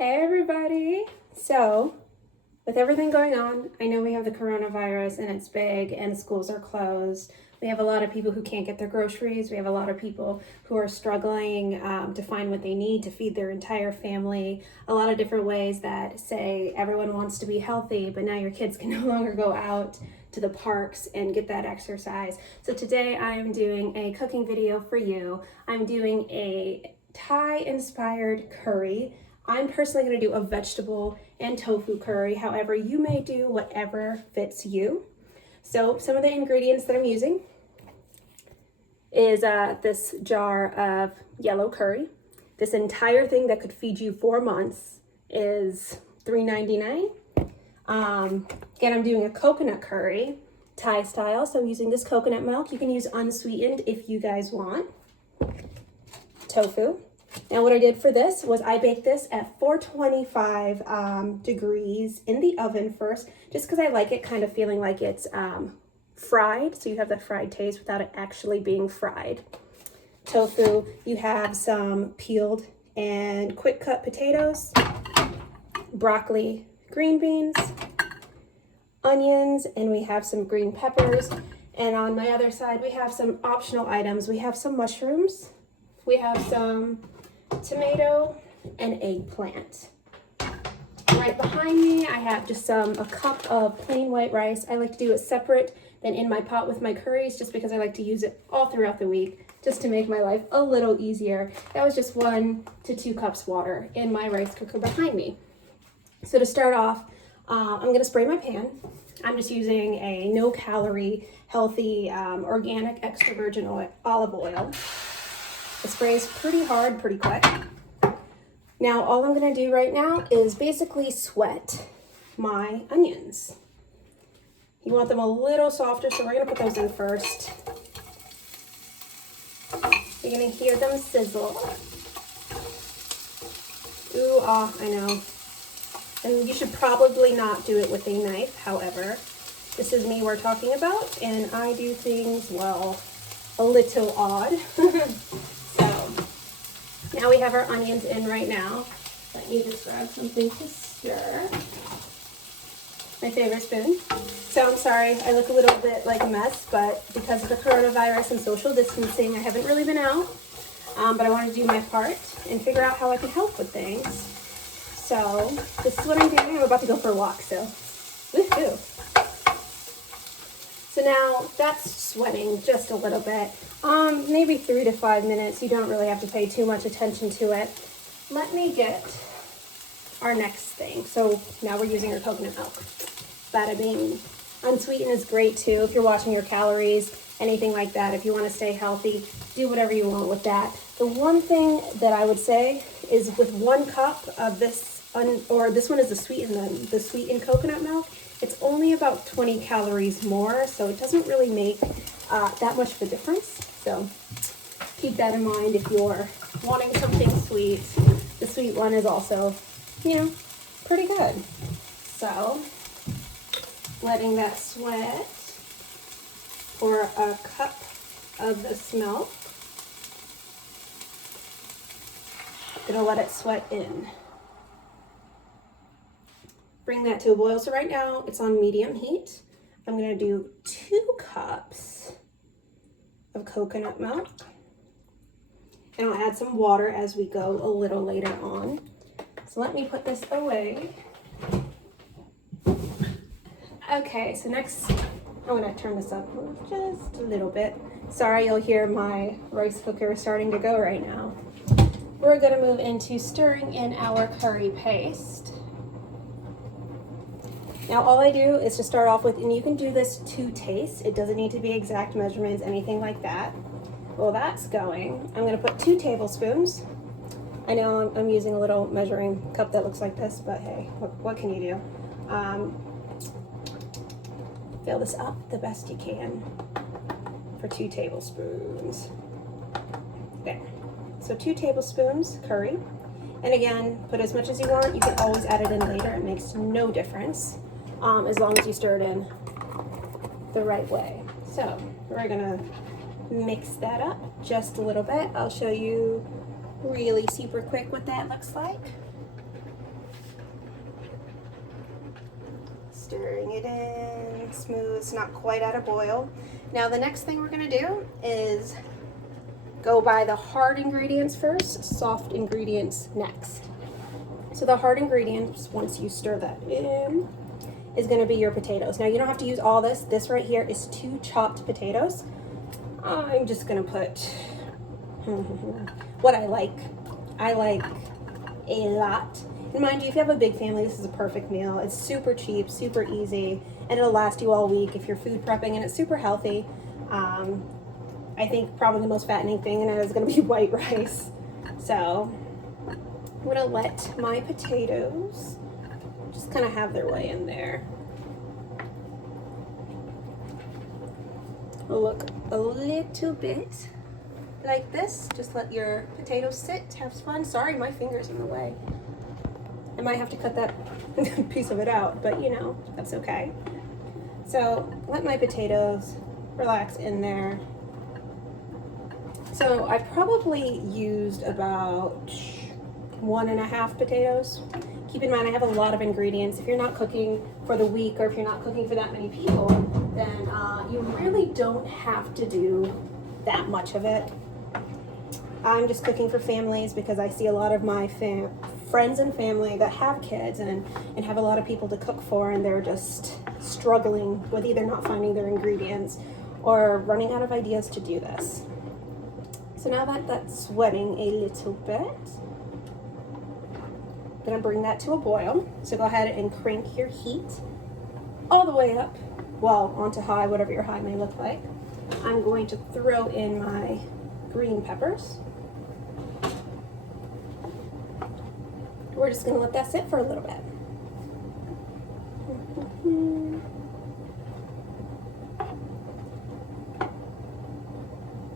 Hey everybody! So, with everything going on, I know we have the coronavirus and it's big and schools are closed. We have a lot of people who can't get their groceries. We have a lot of people who are struggling to find what they need to feed their entire family. A lot of different ways that say everyone wants to be healthy, but now your kids can no longer go out to the parks and get that exercise. So today I am doing a cooking video for you. I'm doing a Thai-inspired curry. I'm personally going to do a vegetable and tofu curry. However, you may do whatever fits you. So some of the ingredients that I'm using is this jar of yellow curry. This entire thing that could feed you 4 months is $3.99. Again, I'm doing a coconut curry, Thai style. So I'm using this coconut milk. You can use unsweetened if you guys want. Tofu. Now what I did for this was I baked this at 425 degrees in the oven first, just because I like it kind of feeling like it's fried, so you have that fried taste without it actually being fried. Tofu, you have some peeled and quick cut potatoes, broccoli, green beans, onions, and we have some green peppers. And on my other side, we have some optional items. We have some mushrooms, we have some tomato and eggplant. Right behind me, I have just a cup of plain white rice. I like to do it separate than in my pot with my curries, just because I like to use it all throughout the week, just to make my life a little easier. That was just 1 to 2 cups water in my rice cooker behind me. So to start off, I'm gonna spray my pan. I'm just using a no-calorie, healthy, organic extra virgin olive oil. It sprays pretty hard, pretty quick. Now, all I'm gonna do right now is basically sweat my onions. You want them a little softer, so we're gonna put those in first. You're gonna hear them sizzle. Ooh, ah, I know. And you should probably not do it with a knife, however. This is me we're talking about, and I do things, well, a little odd. Now we have our onions in right now. Let me just grab something to stir. My favorite spoon. So I'm sorry, I look a little bit like a mess, but because of the coronavirus and social distancing, I haven't really been out. But I want to do my part and figure out how I can help with things. So this is what I'm doing. I'm about to go for a walk, so woohoo. So now that's sweating just a little bit. Maybe 3 to 5 minutes. You don't really have to pay too much attention to it. Let me get our next thing. So now we're using our coconut milk. Bada bing. Unsweetened is great too if you're watching your calories, anything like that. If you want to stay healthy, do whatever you want with that. The one thing that I would say is with 1 cup of this, or this one is the sweetened coconut milk, it's only about 20 calories more, so it doesn't really make that much of a difference. So keep that in mind if you're wanting something sweet. The sweet one is also, pretty good. So letting that sweat, pour a cup of this milk. Gonna let it sweat in. Bring that to a boil. So right now it's on medium heat. I'm gonna do 2 cups of coconut milk. And I'll add some water as we go a little later on. So let me put this away. Okay, so next, I'm gonna turn this up just a little bit. Sorry, you'll hear my rice cooker starting to go right now. We're gonna move into stirring in our curry paste. Now all I do is to start off with, and you can do this to taste. It doesn't need to be exact measurements, anything like that. Well, that's going. I'm gonna put 2 tablespoons. I know I'm using a little measuring cup that looks like this, but hey, what can you do? Fill this up the best you can for 2 tablespoons. There. So 2 tablespoons curry. And again, put as much as you want. You can always add it in later. It makes no difference as long as you stir it in the right way. So we're gonna mix that up just a little bit. I'll show you really super quick what that looks like. Stirring it in, smooth, it's not quite at a boil. Now the next thing we're gonna do is go by the hard ingredients first, soft ingredients next. So the hard ingredients, once you stir that in, is gonna be your potatoes. Now you don't have to use all this. This right here is 2 chopped potatoes. I'm just gonna put what I like. I like a lot. And mind you, if you have a big family, this is a perfect meal. It's super cheap, super easy, and it'll last you all week if you're food prepping, and it's super healthy. I think probably the most fattening thing in it is gonna be white rice. So I'm gonna let my potatoes just kind of have their way in there. Look a little bit like this. Just let your potatoes sit, have fun. Sorry, my finger's in the way. I might have to cut that piece of it out, but you know, that's okay. So let my potatoes relax in there. So I probably used about 1.5 potatoes. Keep in mind, I have a lot of ingredients. If you're not cooking for the week, or if you're not cooking for that many people, then you really don't have to do that much of it. I'm just cooking for families because I see a lot of my friends and family that have kids and have a lot of people to cook for, and they're just struggling with either not finding their ingredients or running out of ideas to do this. So now that that's sweating a little bit, I'm gonna bring that to a boil. So go ahead and crank your heat all the way up, well, onto high, whatever your high may look like. I'm going to throw in my green peppers. We're just gonna let that sit for a little bit.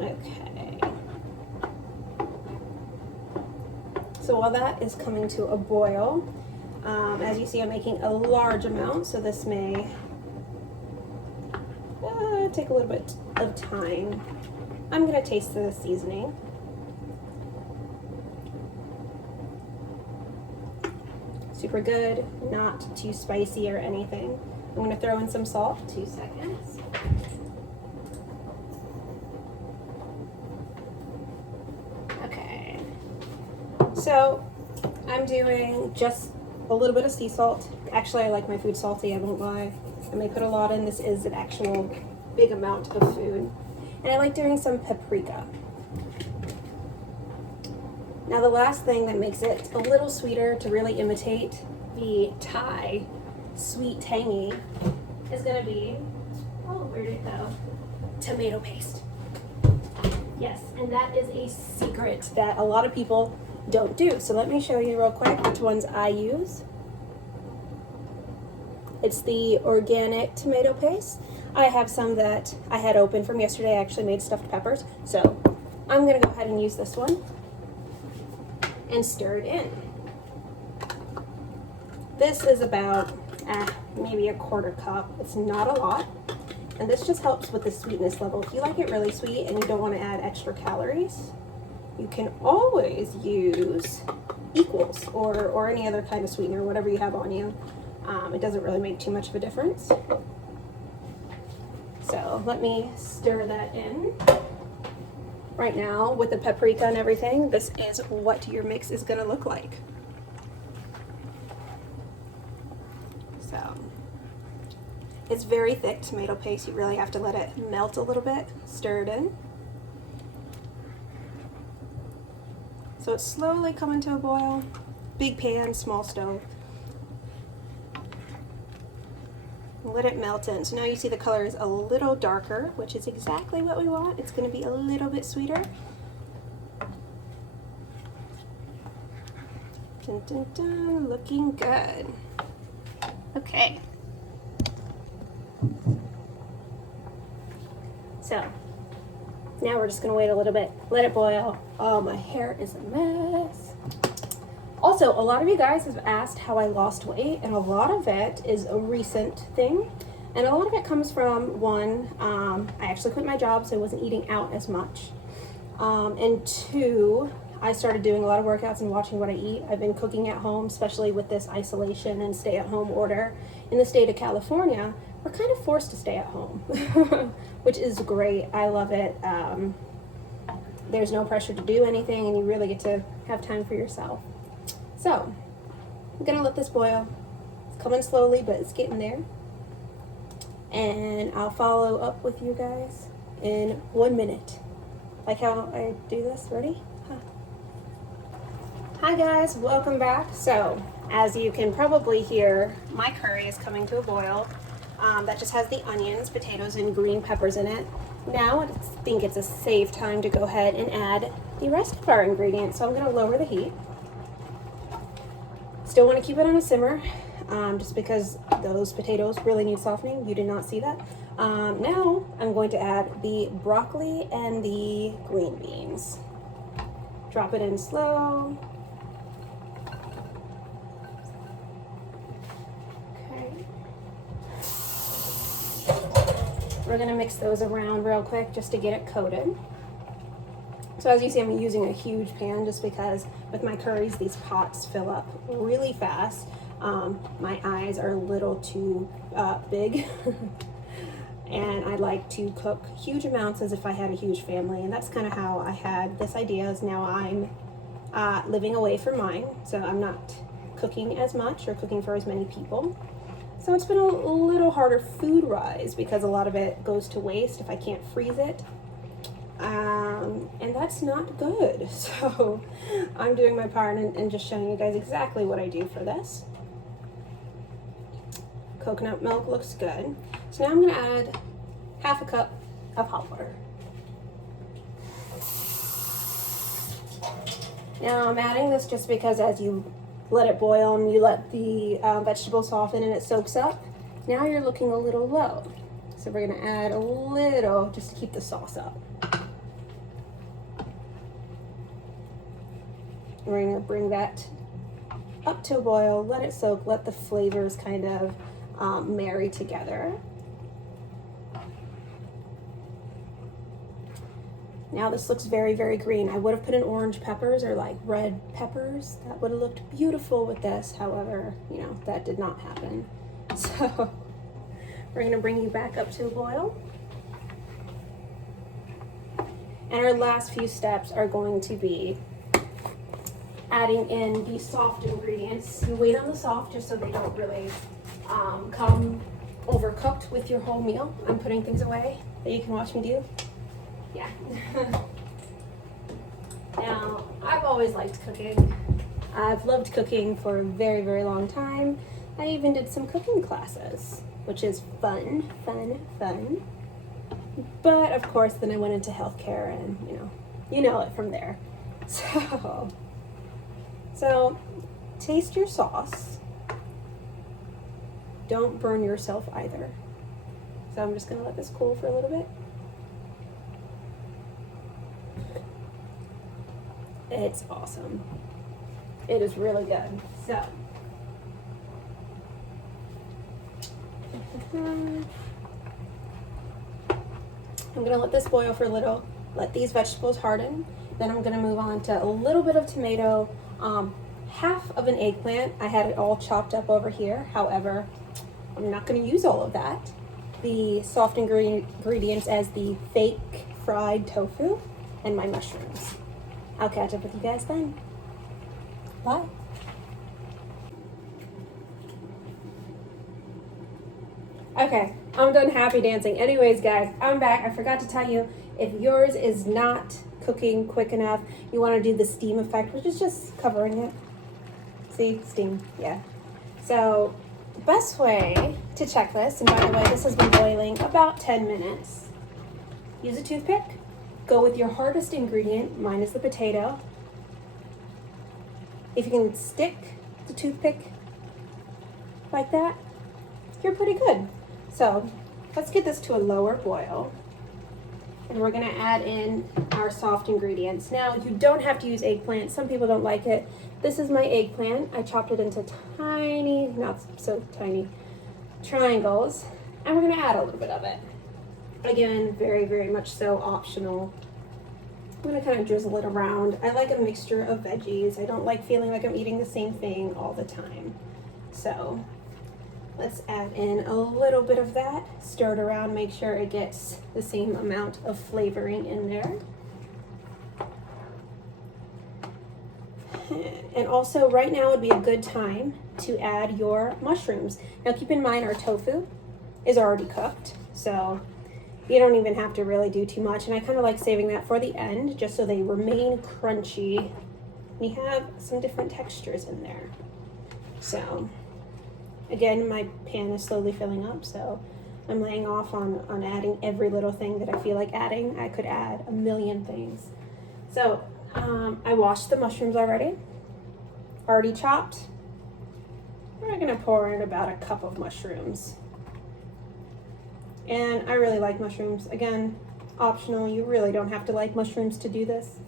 Okay. So while that is coming to a boil, as you see, I'm making a large amount, so this may take a little bit of time. I'm gonna taste the seasoning. Super good, not too spicy or anything. I'm gonna throw in some salt, 2 seconds. Okay, so I'm doing just a little bit of sea salt. Actually, I like my food salty, I won't lie. I may put a lot in. This is an actual big amount of food. And I like doing some paprika. Now the last thing that makes it a little sweeter to really imitate the Thai sweet tangy is gonna be, oh, where did it go? Tomato paste. Yes, and that is a secret that a lot of people don't do. So let me show you real quick which ones I use. It's the organic tomato paste. I have some that I had open from yesterday. I actually made stuffed peppers. So I'm gonna go ahead and use this one and stir it in. This is about maybe a 1/4 cup. It's not a lot. And this just helps with the sweetness level. If you like it really sweet and you don't want to add extra calories, you can always use equals or any other kind of sweetener, whatever you have on you. It doesn't really make too much of a difference. So let me stir that in. Right now, with the paprika and everything, this is what your mix is gonna look like. So, it's very thick tomato paste. You really have to let it melt a little bit, stir it in. So it's slowly coming to a boil. Big pan, small stove. Let it melt in. So now you see the color is a little darker, which is exactly what we want. It's going to be a little bit sweeter. Dun, dun, dun, looking good. Okay. So now we're just going to wait a little bit, let it boil. Oh, my hair is a mess. Also, a lot of you guys have asked how I lost weight, and a lot of it is a recent thing. And a lot of it comes from, one, I actually quit my job, so I wasn't eating out as much. And two, I started doing a lot of workouts and watching what I eat. I've been cooking at home, especially with this isolation and stay-at-home order. In the state of California, we're kind of forced to stay at home, which is great. I love it. There's no pressure to do anything, and you really get to have time for yourself. So, I'm gonna let this boil. It's coming slowly, but it's getting there. And I'll follow up with you guys in 1 minute. Like how I do this. Ready? Hi guys, welcome back. So, as you can probably hear, my curry is coming to a boil. That just has the onions, potatoes, and green peppers in it. Now I think it's a safe time to go ahead and add the rest of our ingredients. So I'm going to lower the heat. Still want to keep it on a simmer, just because those potatoes really need softening. You did not see that. Now I'm going to add the broccoli and the green beans. Drop it in slow. We're gonna mix those around real quick just to get it coated. So as you see, I'm using a huge pan just because with my curries, these pots fill up really fast. My eyes are a little too big and I like to cook huge amounts as if I had a huge family. And that's kind of how I had this idea. Is now I'm living away from mine, so I'm not cooking as much or cooking for as many people. So it's been a little harder food-wise because a lot of it goes to waste if I can't freeze it. And that's not good. So I'm doing my part and just showing you guys exactly what I do for this. Coconut milk looks good. So now I'm gonna add half a cup of hot water. Now I'm adding this just because as you let it boil and you let the vegetables soften and it soaks up, now you're looking a little low. So we're gonna add a little just to keep the sauce up. We're gonna bring that up to a boil, let it soak, let the flavors kind of marry together. Now this looks very, very green. I would have put in orange peppers or like red peppers. That would have looked beautiful with this. However, you know, that did not happen. So we're gonna bring you back up to a boil. And our last few steps are going to be adding in the soft ingredients. You wait on the soft just so they don't really come overcooked with your whole meal. I'm putting things away that you can watch me do. Yeah. Now, I've always liked cooking. I've loved cooking for a very, very long time. I even did some cooking classes, which is fun. But of course, then I went into healthcare and, you know it from there. So taste your sauce. Don't burn yourself either. So I'm just gonna let this cool for a little bit. It's awesome. It is really good. So, I'm gonna let this boil for a little, let these vegetables harden. Then I'm gonna move on to a little bit of tomato, half of an eggplant. I had it all chopped up over here. However, I'm not gonna use all of that. The soft ingredients as the fake fried tofu and my mushrooms. I'll catch up with you guys then. Bye. Okay, I'm done happy dancing. Anyways, guys, I'm back. I forgot to tell you, if yours is not cooking quick enough, you want to do the steam effect, which is just covering it. See, steam, yeah. So, the best way to check this, and by the way, this has been boiling about 10 minutes. Use a toothpick. Go with your hardest ingredient, mine is the potato. If you can stick the toothpick like that, you're pretty good. So let's get this to a lower boil. And we're gonna add in our soft ingredients. Now, you don't have to use eggplant. Some people don't like it. This is my eggplant. I chopped it into tiny, not so tiny, triangles. And we're gonna add a little bit of it. Again, very, very much so optional. I'm gonna kind of drizzle it around. I like a mixture of veggies. I don't like feeling like I'm eating the same thing all the time. So let's add in a little bit of that, stir it around, make sure it gets the same amount of flavoring in there. And also right now would be a good time to add your mushrooms. Now keep in mind our tofu is already cooked, so you don't even have to really do too much. And I kind of like saving that for the end just so they remain crunchy. You have some different textures in there. So again, my pan is slowly filling up, so I'm laying off on adding every little thing that I feel like adding. I could add a million things. So I washed the mushrooms already chopped. We're gonna pour in about a cup of mushrooms. And I really like mushrooms. Again, optional. You really don't have to like mushrooms to do this.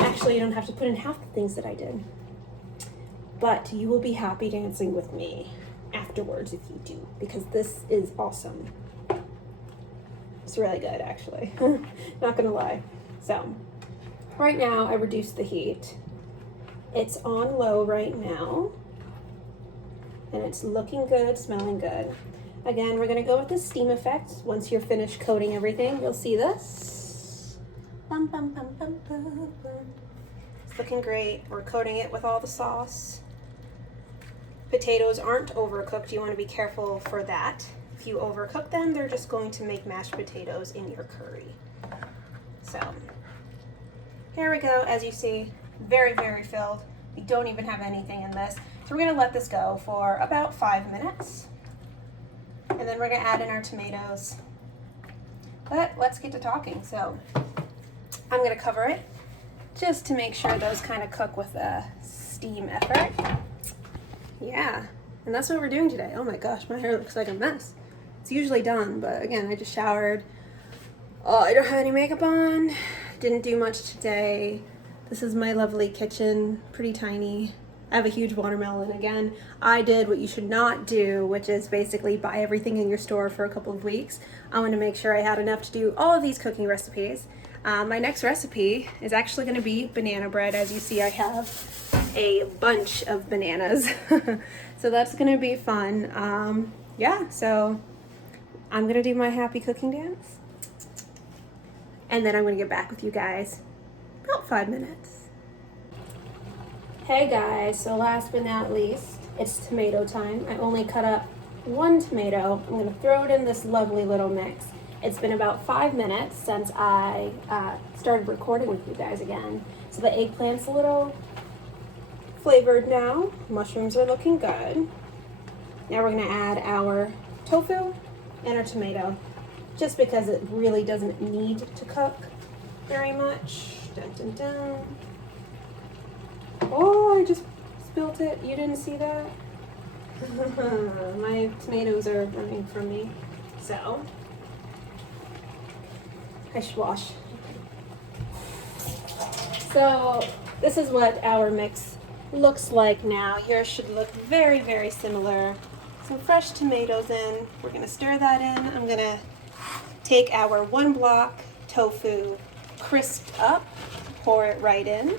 Actually, you don't have to put in half the things that I did. But you will be happy dancing with me afterwards if you do, because this is awesome. It's really good, actually. Not gonna lie. So, right now I reduced the heat. It's on low right now. And it's looking good, smelling good. Again, we're gonna go with the steam effect. Once you're finished coating everything, you'll see this. Bum, bum, bum, bum, bum, bum. It's looking great. We're coating it with all the sauce. Potatoes aren't overcooked. You wanna be careful for that. If you overcook them, they're just going to make mashed potatoes in your curry. So, here we go. As you see, very, very filled. We don't even have anything in this. So we're gonna let this go for about 5 minutes. And then we're gonna add in our tomatoes. But let's get to talking. So I'm gonna cover it just to make sure those kind of cook with a steam effort. Yeah, and that's what we're doing today. Oh my gosh, my hair looks like a mess. It's usually done, but again, I just showered. Oh, I don't have any makeup on. Didn't do much today. This is my lovely kitchen, pretty tiny. I have a huge watermelon. Again, I did what you should not do, which is basically buy everything in your store for a couple of weeks. I want to make sure I had enough to do all of these cooking recipes. My next recipe is actually going to be banana bread. As you see, I have a bunch of bananas. So that's going to be fun. Yeah, so I'm going to do my happy cooking dance. And then I'm going to get back with you guys about 5 minutes. Hey guys, so last but not least, it's tomato time. I only cut up 1 tomato. I'm gonna throw it in this lovely little mix. It's been about 5 minutes since I started recording with you guys again. So the eggplant's a little flavored now. Mushrooms are looking good. Now we're gonna add our tofu and our tomato, just because it really doesn't need to cook very much. Dun, dun, dun. Oh, I just spilt it. You didn't see that? My tomatoes are running from me. So, I should wash. So, this is what our mix looks like now. Yours should look very, very similar. Some fresh tomatoes in. We're going to stir that in. I'm going to take our 1 block tofu crisped up, pour it right in.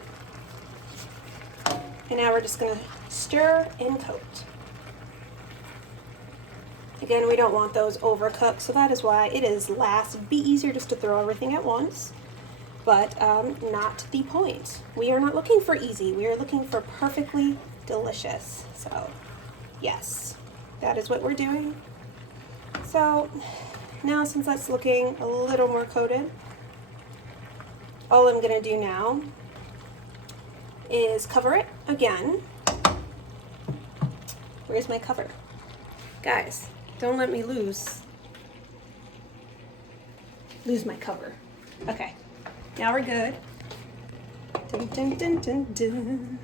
And now we're just gonna stir and coat. Again, we don't want those overcooked, so that is why it is last. It'd be easier just to throw everything at once, but not the point. We are not looking for easy. We are looking for perfectly delicious. So, yes, that is what we're doing. So, now since that's looking a little more coated, all I'm gonna do now is cover it again. Where's my cover? Guys, don't let me lose my cover. Okay, now we're good. Dun, dun, dun, dun, dun.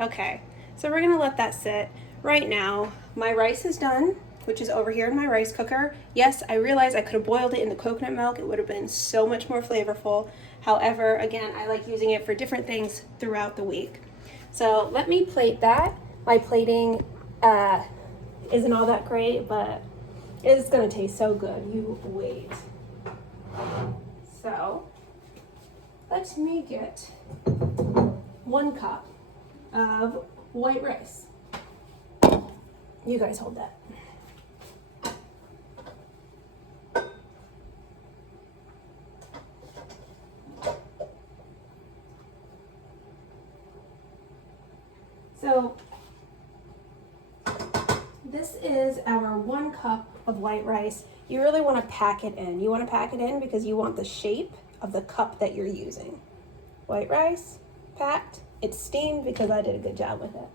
Okay, so we're gonna let that sit. Right now, my rice is done, which is over here in my rice cooker. Yes, I realize I could have boiled it in the coconut milk. It would have been so much more flavorful. However, again, I like using it for different things throughout the week. So let me plate that. My plating isn't all that great, but it's gonna taste so good. You wait. So let me get 1 cup of white rice. You guys hold that. So this is our 1 cup of white rice. You really want to pack it in. You want to pack it in because you want the shape of the cup that you're using. White rice, packed. It's steamed because I did a good job with it.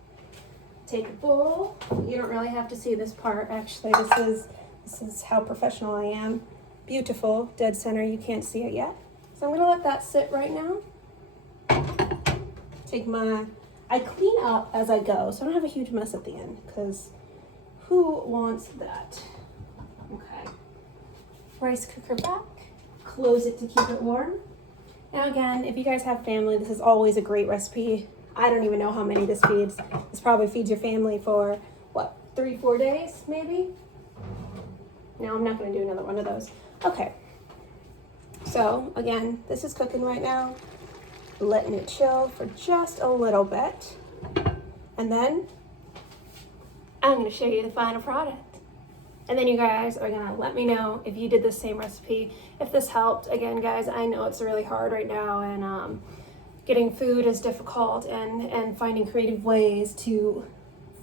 Take a bowl. You don't really have to see this part. Actually, this is how professional I am. Beautiful, dead center. You can't see it yet. So I'm gonna let that sit right now. I clean up as I go, so I don't have a huge mess at the end, because who wants that? Okay. Rice cooker back. Close it to keep it warm. Now again, if you guys have family, this is always a great recipe. I don't even know how many this feeds. This probably feeds your family for, what, 3-4 days, maybe? No, I'm not gonna do another one of those. Okay. So again, this is cooking right now. Letting it chill for just a little bit. And then I'm gonna show you the final product. And then you guys are gonna let me know if you did the same recipe, if this helped. Again, guys, I know it's really hard right now, and getting food is difficult, and finding creative ways to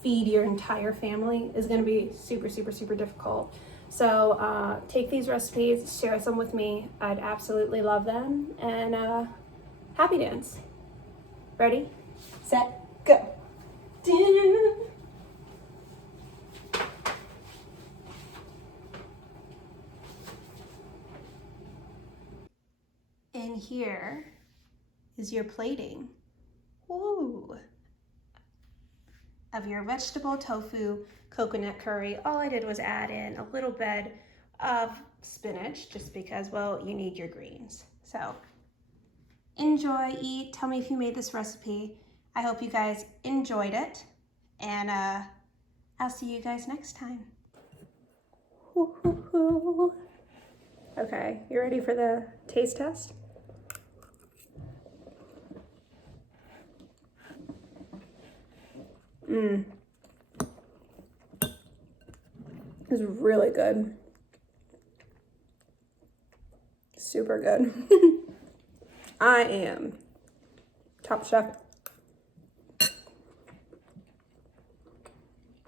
feed your entire family is gonna be super, super, super difficult. So take these recipes, share some with me. I'd absolutely love them. And happy dance. Ready, set, go. And here is your plating. Ooh. Of your vegetable tofu coconut curry. All I did was add in a little bit of spinach, just because, well, you need your greens. So enjoy, eat. Tell me if you made this recipe. I hope you guys enjoyed it, and I'll see you guys next time. Okay, you ready for the taste test? It's really good. Super good. I am top chef